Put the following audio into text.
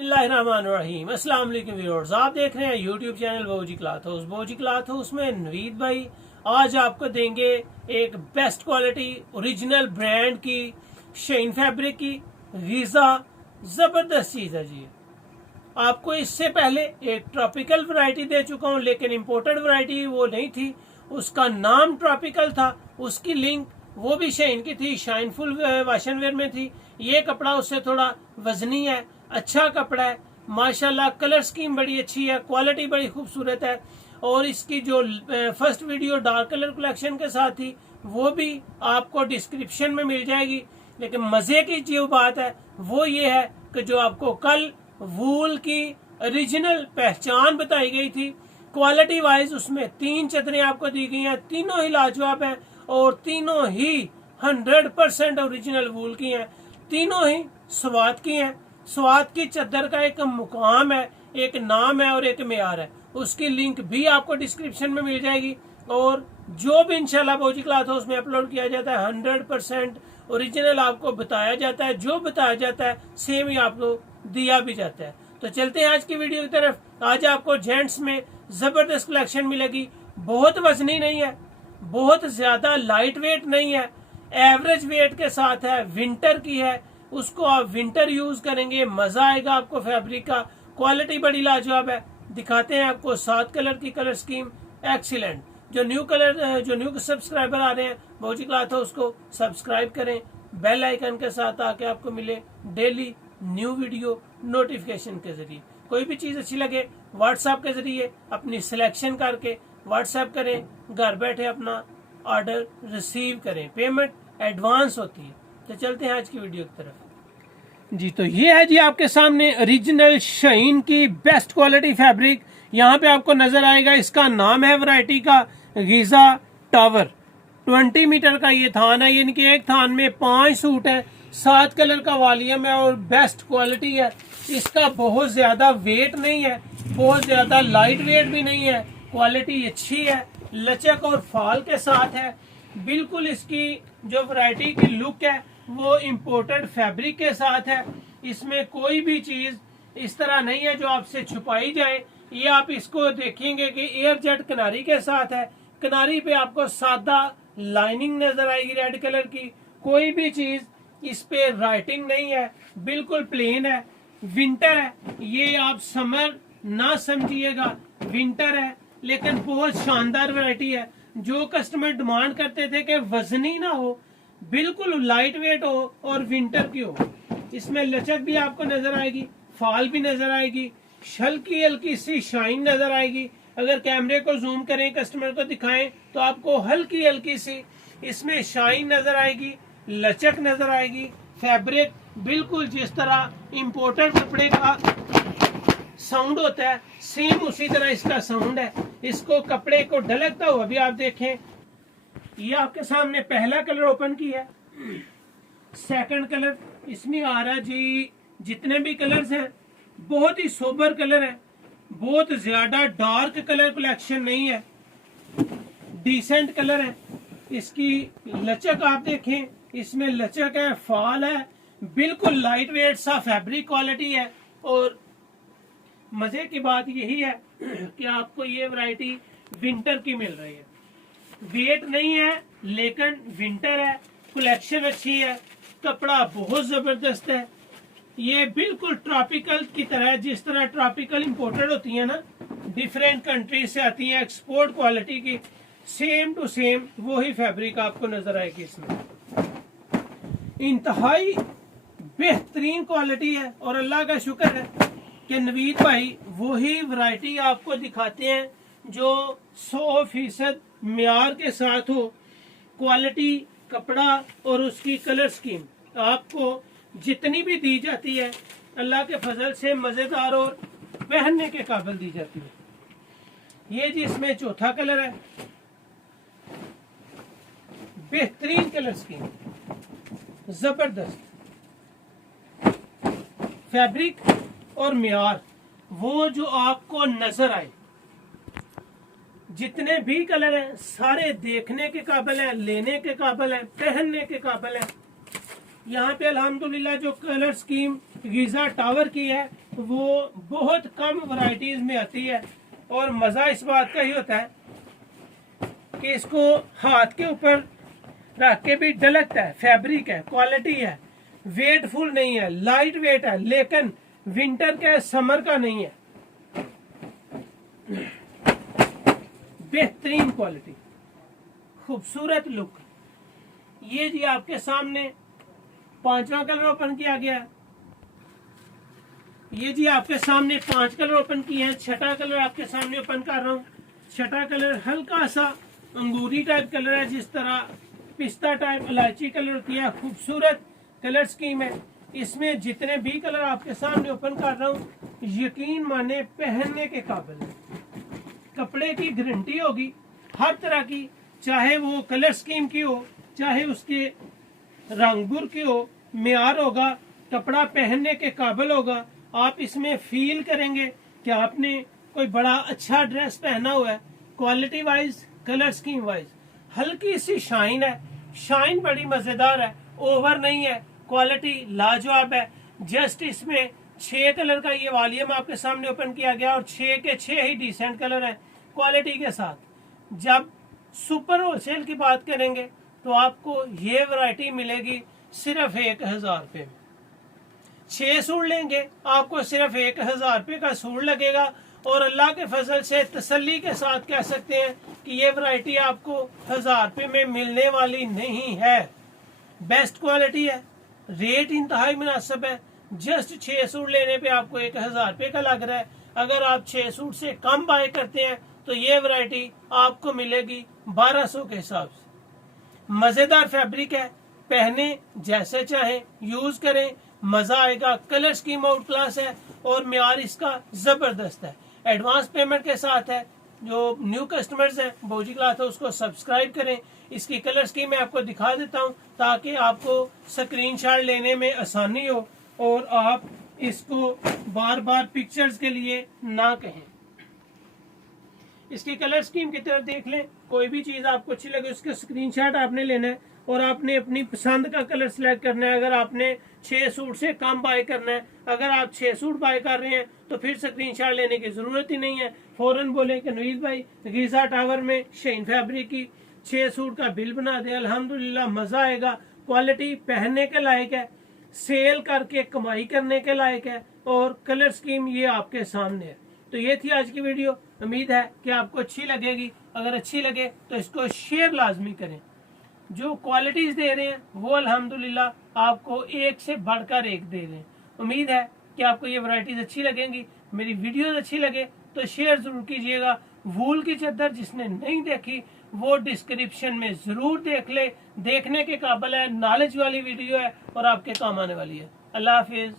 बिस्मिल्लाहिर्रहमानिर्रहीम। अस्सलाम वालेकुम व्यूअर्स, आप देख रहे हैं यूट्यूब चैनल बोजी क्लॉथ हाउस। बोजी क्लॉथ हाउस में नवीद भाई आज आपको देंगे एक बेस्ट क्वालिटी ओरिजिनल ब्रांड की शेन फैब्रिक की वीजा। जबरदस्त चीज है जी। आपको इससे पहले एक ट्रॉपिकल वैरायटी दे चुका हूं, लेकिन इंपोर्टेड वैरायटी वो नहीं थी, उसका नाम ट्रॉपिकल था, उसकी लिंक वो भी शाइन की थी, शाइनफुल वाशनवेयर में थी। ये कपड़ा उससे थोड़ा वजनी है, अच्छा कपड़ा है माशाल्लाह। कलर स्कीम बड़ी अच्छी है, क्वालिटी बड़ी खूबसूरत है। और इसकी जो first video dark colour collection के साथ थी वो भी आपको डिस्क्रिप्शन में मिल जाएगी। लेकिन मजे की जो बात है वो ये है कि जो आपको कल वूल की ओरिजिनल पहचान बताई गई थी, क्वालिटी वाइज उसमें 3 चदरें आपको दी गई हैं, तीनों ही लाजवाब हैं और तीनों ही 100% ओरिजिनल वूल की हैं, तीनों ही स्वाद की हैं। स्वाद की चद्दर का एक मुकाम है, एक नाम है और एक मेयार है। उसकी लिंक भी आपको डिस्क्रिप्शन में मिल जाएगी। और जो भी इंशाल्लाह बोजी क्लॉथ हाउस में अपलोड किया जाता है 100% ओरिजिनल आपको बताया जाता है। जो बताया जाता है सेम ही आपको दिया भी जाता है। तो चलते हैं आज की वीडियो की तरफ। आज आपको जेंट्स में जबरदस्त कलेक्शन मिलेगी। बहुत वजनी नहीं है, बहुत ज्यादा लाइट वेट नहीं है, एवरेज वेट के साथ है, विंटर की है। उसको आप विंटर यूज करेंगे, मजा आएगा आपको फैब्रिक का। क्वालिटी बड़ी लाजवाब है। दिखाते हैं आपको 7 कलर की कलर स्कीम, एक्सीलेंट। जो न्यू सब्सक्राइबर आ रहे हैं बोजी क्लॉथ हाउस को सब्सक्राइब करें बेल आइकन के साथ, ताकि आपको मिले डेली न्यू वीडियो नोटिफिकेशन के जरिए। कोई भी चीज अच्छी लगे व्हाट्सएप के जरिए अपनी सिलेक्शन करके व्हाट्सएप करें, घर बैठे अपना ऑर्डर रिसीव करें, पेमेंट एडवांस होती है। तो चलते हैं आज की वीडियो की तरफ जी। तो ये है जी आपके सामने ओरिजिनल शाइन की बेस्ट क्वालिटी फैब्रिक। यहाँ पे आपको नजर आएगा, इसका नाम है वैरायटी का गीजा टावर। 20 मीटर का ये थान है, यानी कि एक थान में 5 सूट है, 7 कलर का वॉल्यूम है और बेस्ट क्वालिटी है। इसका बहुत ज्यादा वेट नहीं है, बहुत ज्यादा लाइट वेट भी नहीं है, क्वालिटी अच्छी है, लचक और फाल के साथ है। बिल्कुल इसकी जो वैरायटी की लुक है वो इम्पोर्टेड फैब्रिक के साथ है। इसमें कोई भी चीज इस तरह नहीं है जो आपसे छुपाई जाए। ये आप इसको देखेंगे कि एयर जेट किनारी के साथ है। किनारी पे आपको सादा लाइनिंग नजर आएगी रेड कलर की। कोई भी चीज इस पे राइटिंग नहीं है, बिल्कुल प्लेन है। विंटर है, ये आप समर ना समझिएगा, विंटर है। लेकिन बहुत शानदार वैरायटी है। जो कस्टमर डिमांड करते थे कि वजनी ना हो, बिल्कुल लाइट वेट हो और विंटर की हो। इसमें लचक भी आपको नजर आएगी, फाल भी नजर आएगी, हल्की हल्की सी शाइन नजर आएगी। अगर कैमरे को जूम करें, कस्टमर को दिखाएं, तो आपको हल्की हल्की सी इसमें शाइन नजर आएगी, लचक नजर आएगी। फैब्रिक बिल्कुल जिस तरह इंपोर्टेड कपड़े का साउंड होता है, सेम उसी तरह इसका साउंड है। इसको कपड़े को ढलकता हुआ भी आप देखें। ये आपके सामने पहला कलर ओपन किया, सेकंड कलर इसमें आ रहा जी। जितने भी कलर्स हैं बहुत ही सोबर कलर है, बहुत ज्यादा डार्क कलर कलेक्शन नहीं है, डिसेंट कलर है। इसकी लचक आप देखें, इसमें लचक है, फाल है, बिल्कुल लाइट वेट सा फैब्रिक क्वालिटी है। और मजे की बात यही है कि आपको ये वैरायटी विंटर की मिल रही है। वेट नहीं है लेकिन विंटर है, कलेक्शन अच्छी है, कपड़ा बहुत जबरदस्त है। ये बिल्कुल ट्रॉपिकल की तरह, जिस तरह ट्रॉपिकल इंपोर्टेड होती है ना, डिफरेंट कंट्री से आती है एक्सपोर्ट क्वालिटी की, सेम टू सेम वही फैब्रिक आपको नजर आएगी। इसमें इंतहाई बेहतरीन क्वालिटी है और अल्लाह का शुक्र है कि नवीद भाई वही वैरायटी आपको दिखाते हैं जो 100% म्यार के साथ हो। क्वालिटी, कपड़ा और उसकी कलर स्कीम आपको जितनी भी दी जाती है अल्लाह के फजल से मजेदार और पहनने के काबिल दी जाती है। ये जी इसमें चौथा कलर है, बेहतरीन कलर स्कीम, जबरदस्त फैब्रिक और म्यार वो जो आपको नजर आए। जितने भी कलर हैं सारे देखने के काबिल हैं, लेने के काबिल हैं, पहनने के काबिल हैं। यहाँ पे अल्हम्दुलिल्लाह जो कलर स्कीम गीजा टावर की है वो बहुत कम वैरायटीज में आती है, और मजा इस बात का ही होता है कि इसको हाथ के ऊपर रख के भी डलकता है, फैब्रिक है, क्वालिटी है, वेटफुल नहीं है, लाइट वेट है, लेकिन विंटर का समर का नहीं है। बेहतरीन क्वालिटी, खूबसूरत लुक। ये जी आपके सामने 5वां कलर ओपन किया गया है। ये जी आपके सामने 5 कलर ओपन किए हैं। 6ठा कलर आपके सामने ओपन कर रहा हूँ। 6ठा कलर हल्का सा अंगूरी टाइप कलर है, जिस तरह पिस्ता टाइप इलायची कलर होती है। खूबसूरत कलर स्कीम है। इसमें जितने भी कलर आपके सामने ओपन कर रहा हूँ, यकीन माने पहनने के काबिल है। कपड़े की गारंटी होगी हर तरह की, चाहे वो कलर स्कीम की हो, चाहे उसके रंगपुर की हो, मेयार होगा, कपड़ा पहनने के काबिल होगा। आप इसमें फील करेंगे कि आपने कोई बड़ा अच्छा ड्रेस पहना हुआ है। Quality wise, colour scheme wise हल्की सी शाइन है, शाइन बड़ी मजेदार है, ओवर नहीं है, क्वालिटी लाजवाब है। जस्ट इसमें 6 कलर का ये वॉल्यूम आपके सामने ओपन किया गया, और 6 के 6 ही डिसेंट कलर है क्वालिटी के साथ। जब सुपर होलसेल की बात करेंगे तो आपको ये वैरायटी मिलेगी सिर्फ 1000 रुपये में। 6 सूट लेंगे आपको सिर्फ 1000 रुपये का सूट लगेगा, और अल्लाह के फजल से तसल्ली के साथ कह सकते हैं कि ये वैरायटी आपको 1000 रुपये में मिलने वाली नहीं है। बेस्ट क्वालिटी है, रेट इंतहाई मुनासिब है। जस्ट 6 सूट लेने पे आपको 1000 रुपये का लग रहा है। अगर आप 6 सूट से कम बाय करते हैं तो ये वैरायटी आपको मिलेगी 1200 के हिसाब से। मजेदार फैब्रिक है, पहने जैसे चाहें यूज करें, मजा आएगा। कलर स्कीम आउट क्लास है, और म्यार इसका जबरदस्त है। एडवांस पेमेंट के साथ है। जो न्यू कस्टमर्स हैं भौजी क्लॉथ हाउस उसको सब्सक्राइब करें। इसकी कलर स्कीम मैं आपको दिखा देता हूं ताकि आपको स्क्रीनशॉट लेने में आसानी हो, और आप इसको बार बार पिक्चर्स के लिए ना कहें। इसकी कलर स्कीम की तरफ देख लें। कोई भी चीज आपको अच्छी लगे उसका स्क्रीनशॉट आपने लेना है, और आपने अपनी पसंद का कलर सिलेक्ट करना है। अगर आपने 6 सूट से कम बाय करना है, अगर आप 6 सूट बाय कर रहे हैं तो फिर स्क्रीनशॉट लेने की जरूरत ही नहीं है। फौरन बोले कि नवीद भाई गीजा टावर में शाइन फैब्रिक की 6 सूट का बिल बना दे। अल्हम्दुलिल्लाह मजा आएगा। क्वालिटी पहनने के लायक है, सेल करके कमाई करने के लायक है, और कलर स्कीम ये आपके सामने है। तो ये थी आज की वीडियो। उम्मीद है कि आपको अच्छी लगेगी। अगर अच्छी लगे तो इसको शेयर लाजमी करें। जो क्वालिटीज दे रहे हैं वो अल्हम्दुलिल्लाह आपको एक से बढ़कर एक दे रहे हैं। उम्मीद है कि आपको ये वैरायटीज अच्छी लगेंगी। मेरी वीडियोस अच्छी लगे तो शेयर जरूर कीजिएगा। वूल की चादर जिसने नहीं देखी वो डिस्क्रिप्शन में जरूर देख ले, देखने के काबिल है, नॉलेज वाली वीडियो है और आपके काम आने वाली है। अल्लाह हाफिज।